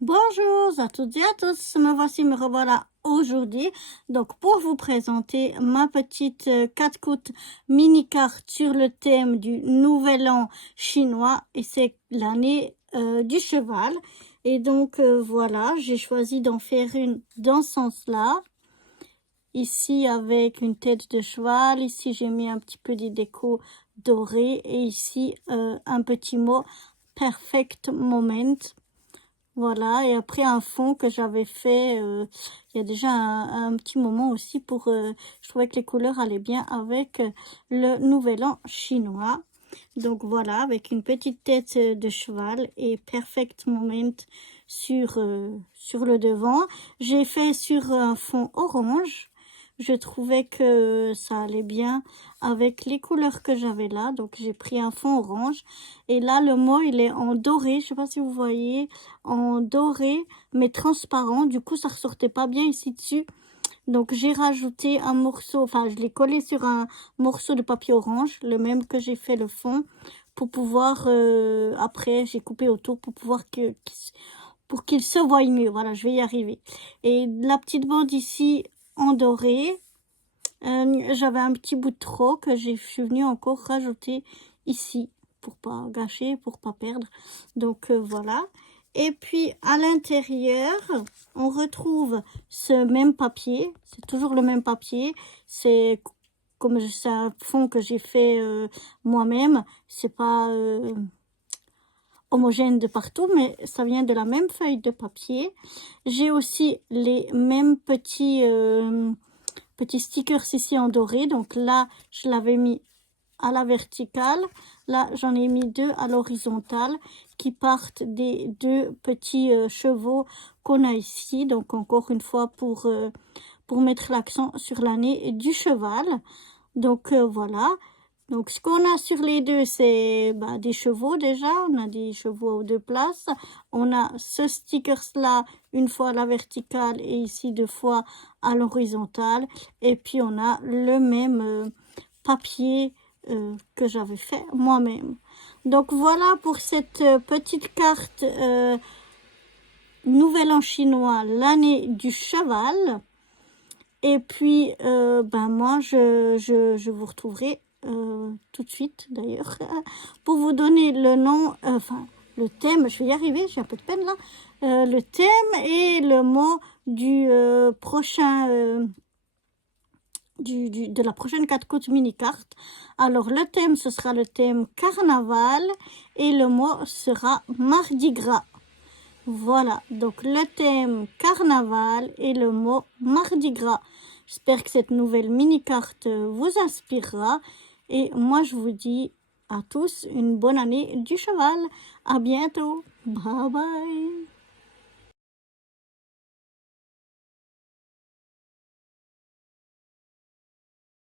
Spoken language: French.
Bonjour à toutes et à tous, me revoilà aujourd'hui donc pour vous présenter ma petite 4 coutes mini carte sur le thème du Nouvel An chinois et c'est l'année du cheval. Et donc voilà, j'ai choisi d'en faire une dans ce sens-là. Ici avec une tête de cheval, ici j'ai mis un petit peu de déco dorée et ici un petit mot Perfect Moment. Voilà, et après un fond que j'avais fait il y a déjà un petit moment aussi pour... je trouvais que les couleurs allaient bien avec le Nouvel An chinois. Donc voilà, avec une petite tête de cheval et Perfect Moment sur le devant. J'ai fait sur un fond orange. Je trouvais que ça allait bien avec les couleurs que j'avais là. Donc j'ai pris un fond orange. Et là, le mot, il est en doré. Je sais pas si vous voyez. En doré, mais transparent. Du coup, ça ressortait pas bien ici dessus. Donc j'ai rajouté un morceau, enfin je l'ai collé sur un morceau de papier orange, le même que j'ai fait le fond, pour pouvoir, après j'ai coupé autour pour pouvoir pour qu'il se voie mieux. Voilà, je vais y arriver. Et la petite bande ici en doré, j'avais un petit bout de trop que je suis venue encore rajouter ici pour pas gâcher, pour pas perdre. Donc voilà. Et puis à l'intérieur, on retrouve ce même papier. C'est toujours le même papier. C'est comme c'est un fond que j'ai fait moi-même. C'est pas homogène de partout, mais ça vient de la même feuille de papier. J'ai aussi les mêmes petits stickers ici en doré. Donc là, je l'avais mis à la verticale. Là, j'en ai mis 2 à l'horizontale qui partent des 2 petits chevaux qu'on a ici. Donc, encore une fois, pour mettre l'accent sur l'année du cheval. Donc, voilà. Donc, ce qu'on a sur les deux, c'est des chevaux déjà. On a des chevaux aux 2 places. On a ce stickers-là, une fois à la verticale et ici 2 fois à l'horizontale. Et puis, on a le même papier que j'avais fait moi-même. Donc, voilà pour cette petite carte Nouvel An chinois, l'année du cheval. Et puis, moi, je vous retrouverai tout de suite, d'ailleurs, pour vous donner le nom, le thème, je vais y arriver, j'ai un peu de peine là, le thème et le mot du prochain, de la prochaine 4 coutes mini-carte. Alors, le thème, ce sera le thème carnaval et le mot sera Mardi Gras. Voilà, donc le thème carnaval et le mot Mardi Gras. J'espère que cette nouvelle mini-carte vous inspirera. Et moi, je vous dis à tous une bonne année du cheval. À bientôt. Bye bye.